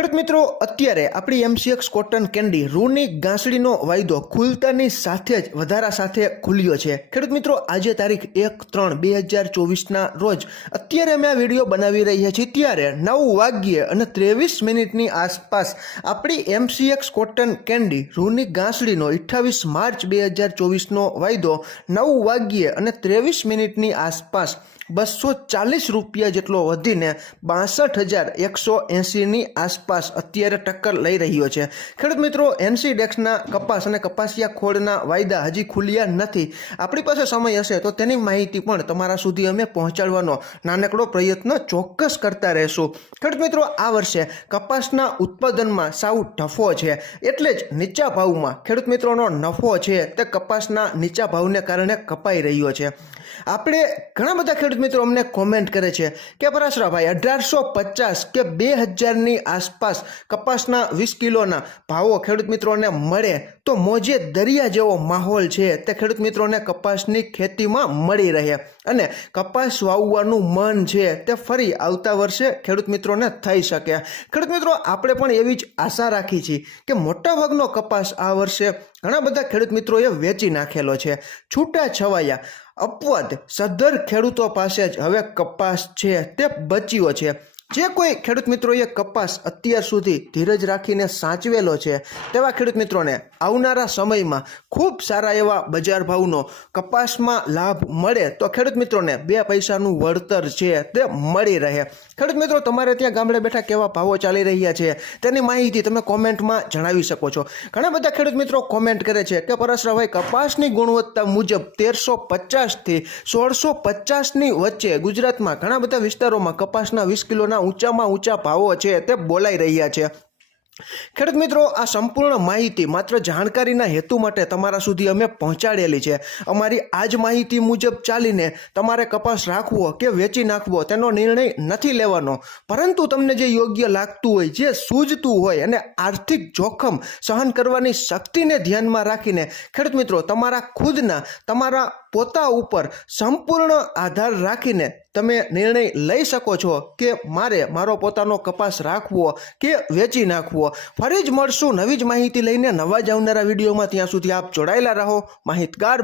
ખેડૂત મિત્રો, અત્યારે આપણી એમસીએક્સ કોટન કેન્ડી રૂની ગાંસડીનો વાયદો ખુલતાની સાથે જ વધારા સાથે ખુલ્યો છે. ખેડૂત મિત્રો, આજે તારીખ એક ત્રણ બે હજાર ચોવીસના રોજ અત્યારે અમે આ વીડિયો બનાવી રહ્યા છીએ. ત્યારે નવ વાગ્યે અને ત્રેવીસ મિનિટની આસપાસ આપણી એમસીએક્સ કોટન કેન્ડી રૂની ગાંસડીનો અઠ્ઠાવીસ માર્ચ બે હજાર ચોવીસનો વાયદો નવ વાગ્યે અને ત્રેવીસ મિનિટની આસપાસ બસો ચાલીસ રૂપિયા જેટલો વધીને બાસઠ હજાર એકસો એંસીની આસપાસ અત્યારે ટક્કર લઈ રહ્યો છે. ખેડૂત મિત્રો એનસી ડેક્સના કપાસ અને કપાસિયા ખોળના વાયદા હજી ખુલ્યા નથી. આપણી પાસે સમય હશે તો તેની માહિતી પણ તમારા સુધી અમે પહોંચાડવાનો નાનકડો પ્રયત્ન ચોક્કસ કરતા રહેશું. ખેડૂત મિત્રો, આ વર્ષે કપાસના ઉત્પાદનમાં સાવ ઢફો છે. એટલે જ નીચા ભાવમાં ખેડૂત મિત્રોનો નફો છે તે કપાસના નીચા ભાવને કારણે કપાઈ રહ્યો છે. આપણે ઘણા બધા ખેડૂત મિત્રો અમને કોમેન્ટ કરે છે કે પરાશરાભાઈ અઢારસો પચાસ કે બે હજારની આસપાસ કપાસના વીસ કિલોના ભાવો ખેડૂત મિત્રોને મળે તો મોજે દરિયા જેવો માહોલ છે. તે ખેડૂત મિત્રોને કપાસની ખેતીમાં મળી રહે અને કપાસ વાવવાનું મન છે તે ફરી આવતા વર્ષે ખેડૂત મિત્રોને થઈ શકે. ખેડૂત મિત્રો, આપણે પણ એવી જ આશા રાખી છીએ કે મોટાભાગનો કપાસ આ વર્ષે ઘણા બધા ખેડૂત મિત્રોએ વેચી નાખેલો છે. છૂટા છવાયા. અપવાદ. સદ્ધર ખેડૂતો પાસે જ હવે કપાસ છે. તે બચ્યો છે. જે કોઈ ખેડૂત મિત્રોએ કપાસ અત્યાર સુધી ધીરજ રાખીને સાચવેલો છે, તેવા ખેડૂત મિત્રોને આવનારા સમયમાં ખૂબ સારા એવા બજાર ભાવનો કપાસમાં લાભ મળે તો ખેડૂત મિત્રોને બે પૈસાનું વળતર છે તે મળી રહે. ખેડૂત મિત્રો, તમારે ત્યાં ગામડે બેઠા કેવા ભાવો ચાલી રહ્યા છે તેની માહિતી તમે કોમેન્ટમાં જણાવી શકો છો. ઘણા બધા ખેડૂત મિત્રો કોમેન્ટ કરે છે કે પરસરાભાઈ કપાસની ગુણવત્તા મુજબ તેરસો પચાસથી સોળસો પચાસની વચ્ચે ગુજરાતમાં ઘણા બધા વિસ્તારોમાં કપાસના વીસ કિલોના ઊંચામાં ઊંચા ભાવો છે તે બોલાઈ રહ્યા છે. ખેડૂત મિત્રો, આ સંપૂર્ણ માહિતી માત્ર જાણકારીના હેતુ માટે તમારા સુધી અમે પહોંચાડેલી છે. અમારી આ જ માહિતી મુજબ ચાલીને તમારે કપાસ રાખવો કે વેચી નાખવો તેનો નિર્ણય નથી લેવાનો. પરંતુ તમને જે યોગ્ય લાગતું હોય, જે સૂઝતું હોય અને આર્થિક જોખમ સહન કરવાની શક્તિને ધ્યાનમાં રાખીને ખેડૂત મિત્રો, તમારા ખુદના, તમારા પોતા ઉપર સંપૂર્ણ આધાર રાખીને તમે નિર્ણય લઈ શકો છો કે મારે મારો પોતાનો કપાસ રાખવો કે વેચી નાખવો. ફરી જ મળશું નવી જ માહિતી લઈને નવા જ આવનારા વિડીયોમાં. ત્યાં સુધી આપ જોડાયેલા રહો. માહિતગાર